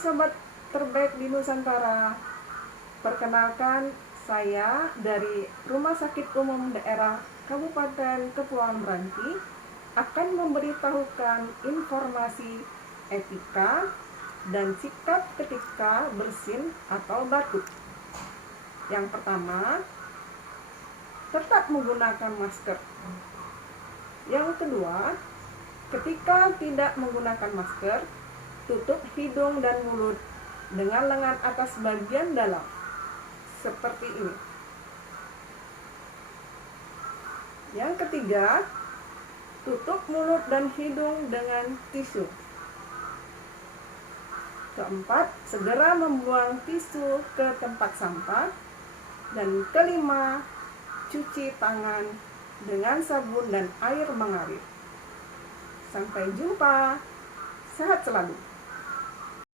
sobat terbaik di Nusantara. Perkenalkan, saya dari Rumah Sakit Umum Daerah Kabupaten Kepulauan Meranti akan memberitahukan informasi etika dan sikap ketika bersin atau batuk. Yang pertama, tetap menggunakan masker. Yang kedua, ketika tidak menggunakan masker, tutup hidung dan mulut dengan lengan atas bagian dalam, seperti ini. Yang ketiga, tutup mulut dan hidung dengan tisu. Keempat, segera membuang tisu ke tempat sampah. Dan kelima, cuci tangan dengan sabun dan air mengalir. Sampai jumpa, sehat selalu.